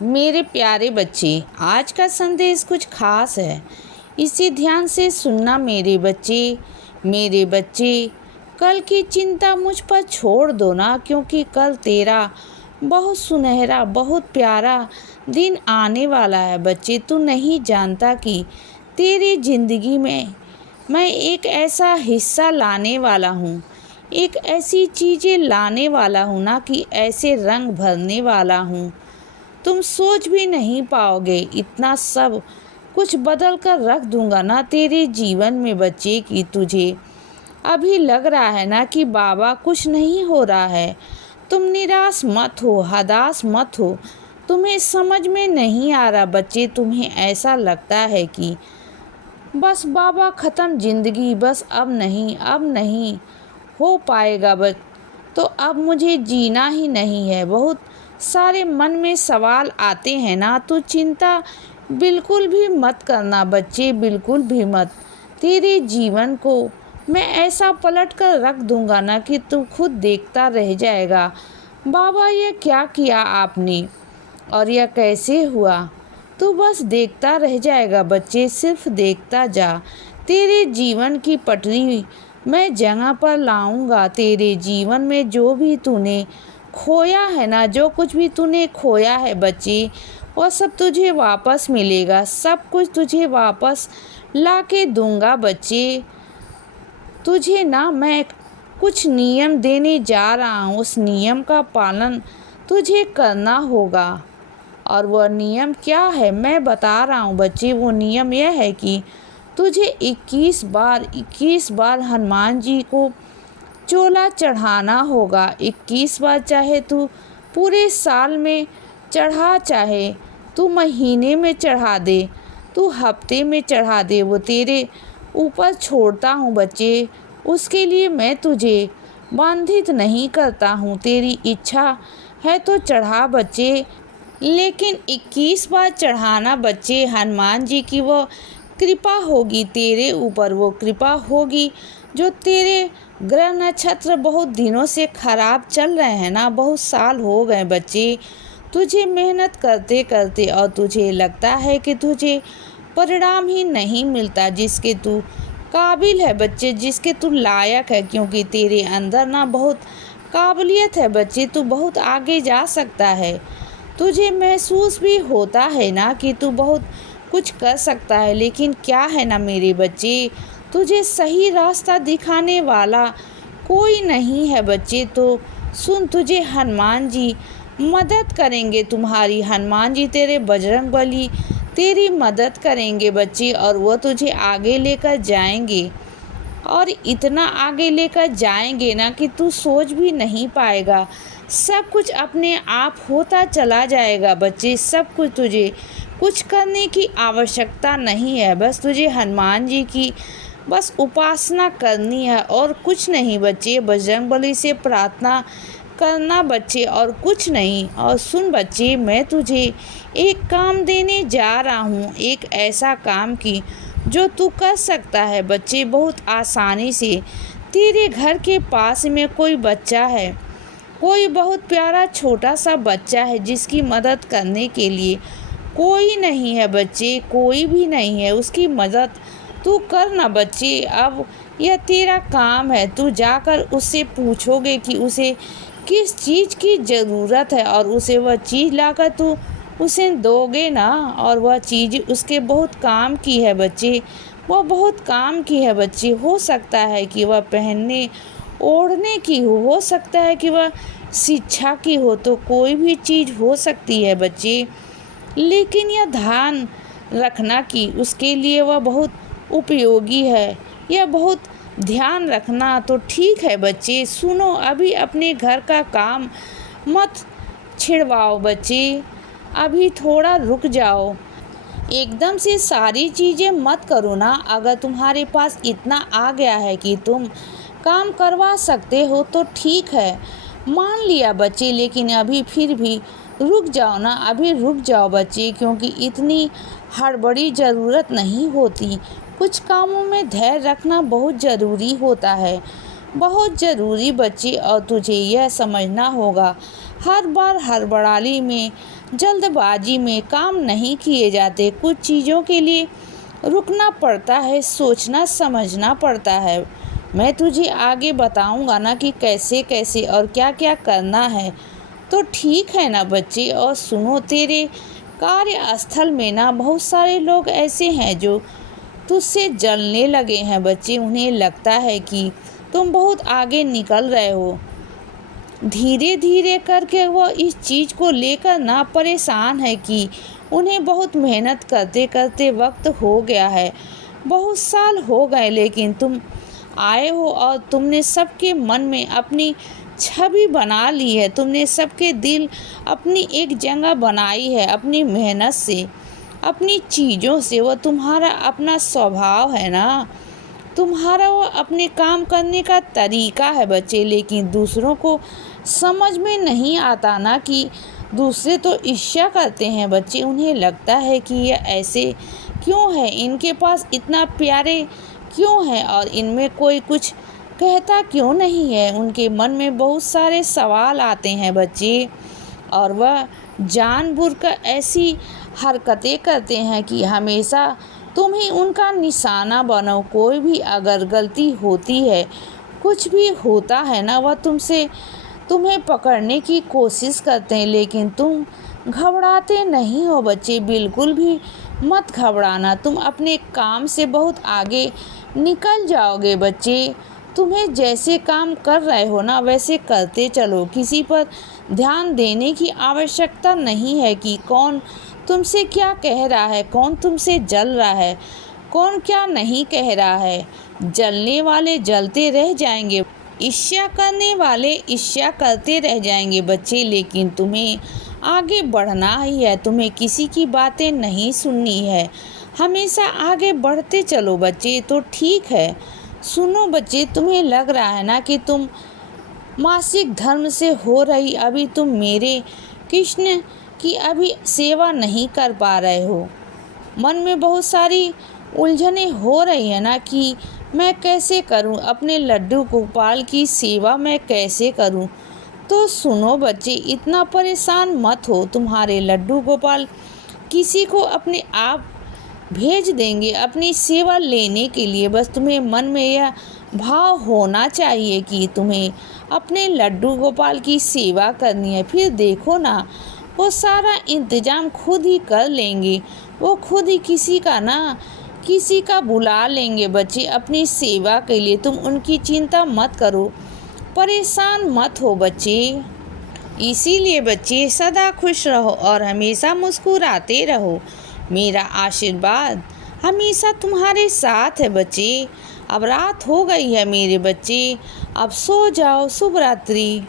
मेरे प्यारे बच्चे, आज का संदेश कुछ खास है। इसे ध्यान से सुनना मेरे बच्चे। मेरे बच्चे, कल की चिंता मुझ पर छोड़ दो ना, क्योंकि कल तेरा बहुत सुनहरा, बहुत प्यारा दिन आने वाला है। बच्चे, तू नहीं जानता कि तेरी ज़िंदगी में मैं एक ऐसा हिस्सा लाने वाला हूँ, एक ऐसी चीज़ें लाने वाला हूँ ना, कि ऐसे रंग भरने वाला हूँ, तुम सोच भी नहीं पाओगे। इतना सब कुछ बदल कर रख दूंगा ना तेरे जीवन में बच्चे, कि तुझे अभी लग रहा है ना कि बाबा कुछ नहीं हो रहा है। तुम निराश मत हो, हताश मत हो। तुम्हें समझ में नहीं आ रहा बच्चे, तुम्हें ऐसा लगता है कि बस बाबा ख़त्म ज़िंदगी, बस अब नहीं हो पाएगा। बस तो अब मुझे जीना ही नहीं है। बहुत सारे मन में सवाल आते हैं ना, तो चिंता बिल्कुल भी मत करना बच्चे, बिल्कुल भी मत। तेरे जीवन को मैं ऐसा पलट कर रख दूंगा ना कि तू खुद देखता रह जाएगा, बाबा ये क्या किया आपने और यह कैसे हुआ। तू बस देखता रह जाएगा बच्चे, सिर्फ देखता जा। तेरे जीवन की पटरी मैं जगह पर लाऊंगा। तेरे जीवन में जो भी तूने खोया है ना, जो कुछ भी तूने खोया है बच्चे, वो सब तुझे वापस मिलेगा। सब कुछ तुझे वापस ला के दूंगा बच्चे। तुझे ना मैं कुछ नियम देने जा रहा हूँ, उस नियम का पालन तुझे करना होगा। और वह नियम क्या है मैं बता रहा हूँ बच्चे। वो नियम यह है कि तुझे 21 बार हनुमान जी को चोला चढ़ाना होगा। 21 बार, चाहे तू पूरे साल में चढ़ा, चाहे तू महीने में चढ़ा दे, तू हफ्ते में चढ़ा दे, वो तेरे ऊपर छोड़ता हूँ बच्चे। उसके लिए मैं तुझे बांधित नहीं करता हूँ। तेरी इच्छा है तो चढ़ा बच्चे, लेकिन 21 बार चढ़ाना बच्चे। हनुमान जी की वो कृपा होगी तेरे ऊपर, वो कृपा होगी जो तेरे ग्रह नक्षत्र बहुत दिनों से खराब चल रहे हैं ना, बहुत साल हो गए बच्चे तुझे मेहनत करते करते, और तुझे लगता है कि तुझे परिणाम ही नहीं मिलता जिसके तू काबिल है बच्चे, जिसके तू लायक है। क्योंकि तेरे अंदर ना बहुत काबिलियत है बच्चे, तू बहुत आगे जा सकता है। तुझे महसूस भी होता है ना कि तू बहुत कुछ कर सकता है, लेकिन क्या है ना मेरे बच्चे, तुझे सही रास्ता दिखाने वाला कोई नहीं है बच्चे। तो सुन, तुझे हनुमान जी मदद करेंगे, तुम्हारी हनुमान जी तेरे बजरंगबली तेरी मदद करेंगे बच्चे, और वो तुझे आगे लेकर जाएंगे, और इतना आगे लेकर जाएंगे ना कि तू सोच भी नहीं पाएगा। सब कुछ अपने आप होता चला जाएगा बच्चे। सब कुछ, तुझे कुछ करने की आवश्यकता नहीं है। बस तुझे हनुमान जी की बस उपासना करनी है और कुछ नहीं बच्चे। बजरंगबली से प्रार्थना करना बच्चे, और कुछ नहीं। और सुन बच्चे, मैं तुझे एक काम देने जा रहा हूँ, एक ऐसा काम की जो तू कर सकता है बच्चे बहुत आसानी से। तेरे घर के पास में कोई बच्चा है, कोई बहुत प्यारा छोटा सा बच्चा है जिसकी मदद करने के लिए कोई नहीं है बच्चे, कोई भी नहीं है। उसकी मदद तू करना बच्चे। अब यह तेरा काम है। तू जाकर उससे पूछोगे कि उसे किस चीज़ की ज़रूरत है, और उसे वह चीज़ लाकर तू उसे दोगे ना, और वह चीज़ उसके बहुत काम की है बच्चे, वह बहुत काम की है बच्चे। हो सकता है कि वह पहनने ओढ़ने की हो सकता है कि वह शिक्षा की हो, तो कोई भी चीज़ हो सकती है बच्चे। लेकिन यह ध्यान रखना कि उसके लिए वह बहुत उपयोगी है। यह बहुत ध्यान रखना। तो ठीक है बच्चे, सुनो, अभी अपने घर का काम मत छिड़वाओ बच्चे, अभी थोड़ा रुक जाओ। एकदम से सारी चीज़ें मत करो ना। अगर तुम्हारे पास इतना आ गया है कि तुम काम करवा सकते हो तो ठीक है, मान लिया बच्चे, लेकिन अभी फिर भी रुक जाओ ना, अभी रुक जाओ बच्चे, क्योंकि इतनी हड़बड़ी ज़रूरत नहीं होती। कुछ कामों में धैर्य रखना बहुत ज़रूरी होता है, बहुत ज़रूरी बच्चे। और तुझे यह समझना होगा, हर बार हड़बड़ाली में जल्दबाजी में काम नहीं किए जाते, कुछ चीज़ों के लिए रुकना पड़ता है, सोचना समझना पड़ता है। मैं तुझे आगे बताऊंगा ना कि कैसे कैसे और क्या क्या करना है, तो ठीक है ना बच्चे। और सुनो, तेरे कार्यस्थल में ना बहुत सारे लोग ऐसे हैं जो तुझसे जलने लगे हैं बच्चे। उन्हें लगता है कि तुम बहुत आगे निकल रहे हो। धीरे धीरे करके वो इस चीज़ को लेकर ना परेशान है कि उन्हें बहुत मेहनत करते करते वक्त हो गया है, बहुत साल हो गए, लेकिन तुम आए हो और तुमने सबके मन में अपनी छवि बना ली है। तुमने सबके दिल अपनी एक जगह बनाई है, अपनी मेहनत से, अपनी चीज़ों से। वो तुम्हारा अपना स्वभाव है ना, तुम्हारा वो अपने काम करने का तरीका है बच्चे। लेकिन दूसरों को समझ में नहीं आता ना कि दूसरे तो ईर्ष्या करते हैं बच्चे। उन्हें लगता है कि ये ऐसे क्यों है, इनके पास इतना प्यारे क्यों है और इनमें कोई कुछ कहता क्यों नहीं है। उनके मन में बहुत सारे सवाल आते हैं बच्चे, और वह जानबूझकर ऐसी हरकतें करते हैं कि हमेशा तुम ही उनका निशाना बनो। कोई भी अगर गलती होती है, कुछ भी होता है ना, वह तुम्हें पकड़ने की कोशिश करते हैं, लेकिन तुम घबराते नहीं हो बच्चे, बिल्कुल भी मत घबराना। तुम अपने काम से बहुत आगे निकल जाओगे बच्चे। तुम्हें जैसे काम कर रहे हो ना वैसे करते चलो। किसी पर ध्यान देने की आवश्यकता नहीं है कि कौन तुमसे क्या कह रहा है, कौन तुमसे जल रहा है, कौन क्या नहीं कह रहा है। जलने वाले जलते रह जाएंगे, ईर्ष्या करने वाले ईर्ष्या करते रह जाएंगे बच्चे। लेकिन तुम्हें आगे बढ़ना ही है, तुम्हें किसी की बातें नहीं सुननी है, हमेशा आगे बढ़ते चलो बच्चे। तो ठीक है, सुनो बच्चे, तुम्हें लग रहा है ना कि तुम मासिक धर्म से हो रही अभी तुम मेरे कृष्ण की अभी सेवा नहीं कर पा रहे हो। मन में बहुत सारी उलझने हो रही है ना कि मैं कैसे करूं, अपने लड्डू गोपाल की सेवा मैं कैसे करूं। तो सुनो बच्चे, इतना परेशान मत हो। तुम्हारे लड्डू गोपाल किसी को अपने आप भेज देंगे अपनी सेवा लेने के लिए। बस तुम्हें मन में यह भाव होना चाहिए कि तुम्हें अपने लड्डू गोपाल की सेवा करनी है। फिर देखो ना, वो सारा इंतजाम खुद ही कर लेंगे। वो खुद ही किसी का बुला लेंगे बच्चे अपनी सेवा के लिए। तुम उनकी चिंता मत करो, परेशान मत हो बच्चे। इसीलिए बच्चे सदा खुश रहो और हमेशा मुस्कुराते रहो। मेरा आशीर्वाद हमेशा तुम्हारे साथ है बच्चे। अब रात हो गई है मेरे बच्चे, अब सो जाओ। शुभ रात्रि।